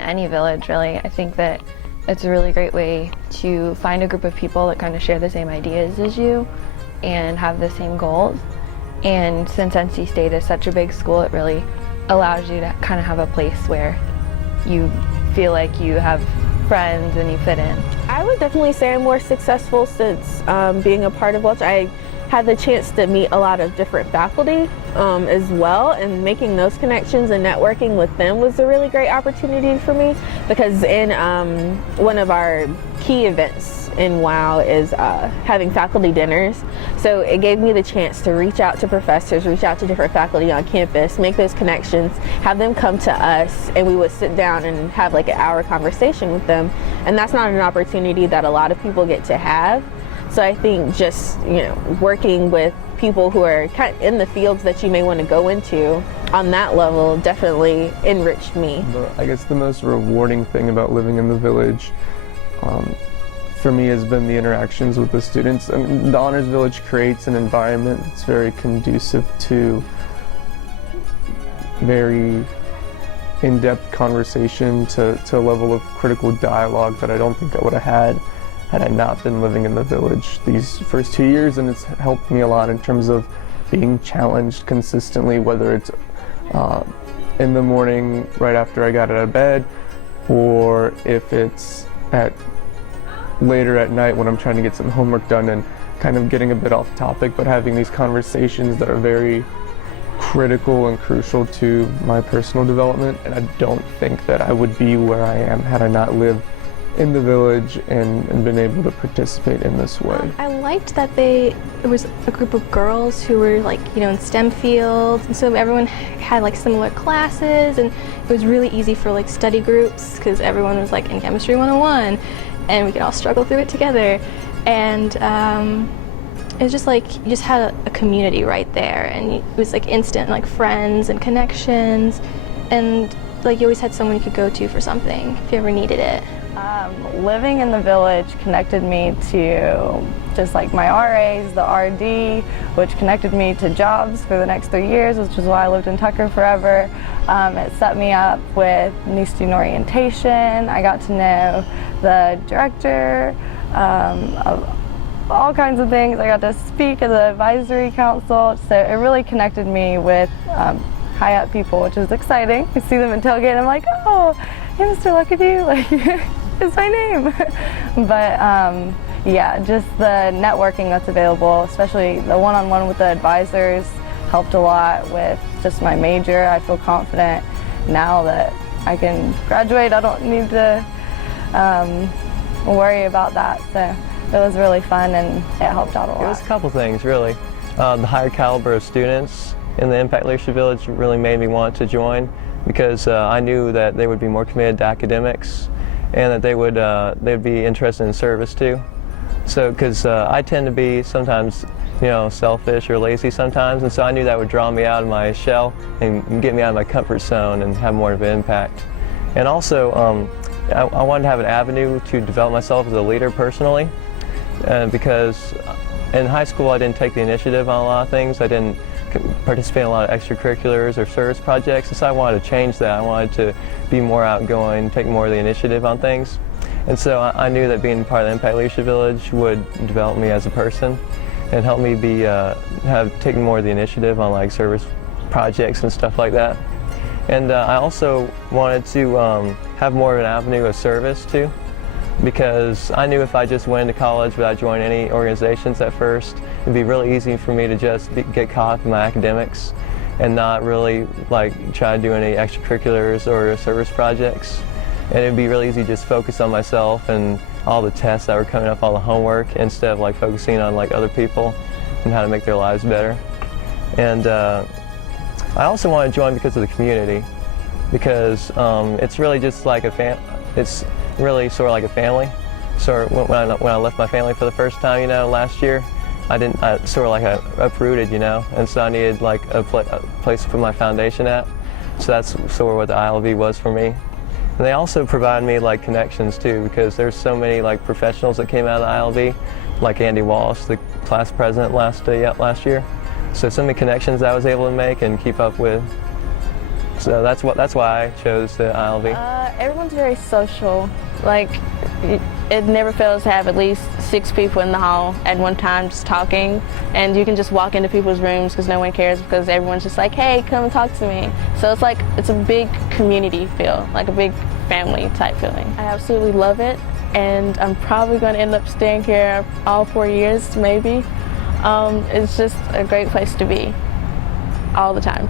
in any village, really. I think that it's a really great way to find a group of people that kind of share the same ideas as you and have the same goals. And since NC State is such a big school, it really allows you to kind of have a place where you feel like you have friends and you fit in. I would definitely say I'm more successful since being a part of Welch. I had the chance to meet a lot of different faculty as well, and making those connections and networking with them was a really great opportunity for me, because in one of our key events in WOW is having faculty dinners. So it gave me the chance to reach out to professors, reach out to different faculty on campus, make those connections, have them come to us, and we would sit down and have like an hour conversation with them. And that's not an opportunity that a lot of people get to have. So I think just, working with people who are kind of in the fields that you may want to go into on that level definitely enriched me. I guess the most rewarding thing about living in the village for me has been the interactions with the students. I mean, the Honors Village creates an environment that's very conducive to very in-depth conversation, to a level of critical dialogue that I don't think I would have had I not been living in the village these first 2 years. And it's helped me a lot in terms of being challenged consistently, whether it's in the morning right after I got out of bed, or if it's later at night when I'm trying to get some homework done, and kind of getting a bit off topic, but having these conversations that are very critical and crucial to my personal development. And I don't think that I would be where I am had I not lived in the village and been able to participate in this way. I liked that it was a group of girls who were in STEM fields, and so everyone had similar classes, and it was really easy for study groups because everyone was in Chemistry 101, and we could all struggle through it together. And it was just you just had a community right there, and it was instant friends and connections, and you always had someone you could go to for something if you ever needed it. Living in the village connected me to just my RAs, the RD, which connected me to jobs for the next 3 years, which is why I lived in Tucker forever. It set me up with new student orientation. I got to know the director of all kinds of things. I got to speak at the advisory council, so it really connected me with high up people, which is exciting. I see them at tailgate and I'm like, oh, hey, Mr. Luckadoo, it's my name. But yeah, just the networking that's available, especially the one-on-one with the advisors, helped a lot with just my major. I feel confident now that I can graduate. I don't need to worry about that. So it was really fun, and it helped out a lot. It was a couple things, really. The higher caliber of students in the Impact Leadership Village really made me want to join, because I knew that they would be more committed to academics, and that they'd be interested in service too. So, because I tend to be sometimes, selfish or lazy sometimes, and so I knew that would draw me out of my shell and get me out of my comfort zone and have more of an impact. And also, I wanted to have an avenue to develop myself as a leader personally, because in high school I didn't take the initiative on a lot of things. I didn't participate in a lot of extracurriculars or service projects, and so I wanted to change that. I wanted to be more outgoing, take more of the initiative on things. And so I knew that being part of the Impact Leadership Village would develop me as a person and help me have taken more of the initiative on service projects and stuff like that. And I also wanted to have more of an avenue of service too, because I knew if I just went into college without joining any organizations at first, it'd be really easy for me to just get caught up in my academics and not really try to do any extracurriculars or service projects. And it'd be really easy to just focus on myself and all the tests that were coming up, all the homework, instead of focusing on other people and how to make their lives better. And I also wanted to join because of the community, because it's really just it's really sort of like a family. So when I left my family for the first time, last year, I sort of uprooted, and so I needed a place to put my foundation at. So that's sort of what the ILV was for me. And they also provide me connections too, because there's so many professionals that came out of the ILV, like Andy Walsh, the class president last year. So many connections I was able to make and keep up with. So that's why I chose the ILB. Everyone's very social. Like, it never fails to have at least 6 people in the hall at one time just talking, and you can just walk into people's rooms because no one cares, because everyone's just like, hey, come and talk to me. So it's like, it's a big community feel, like a big family type feeling. I absolutely love it, and I'm probably going to end up staying here all 4 years, maybe. It's just a great place to be all the time.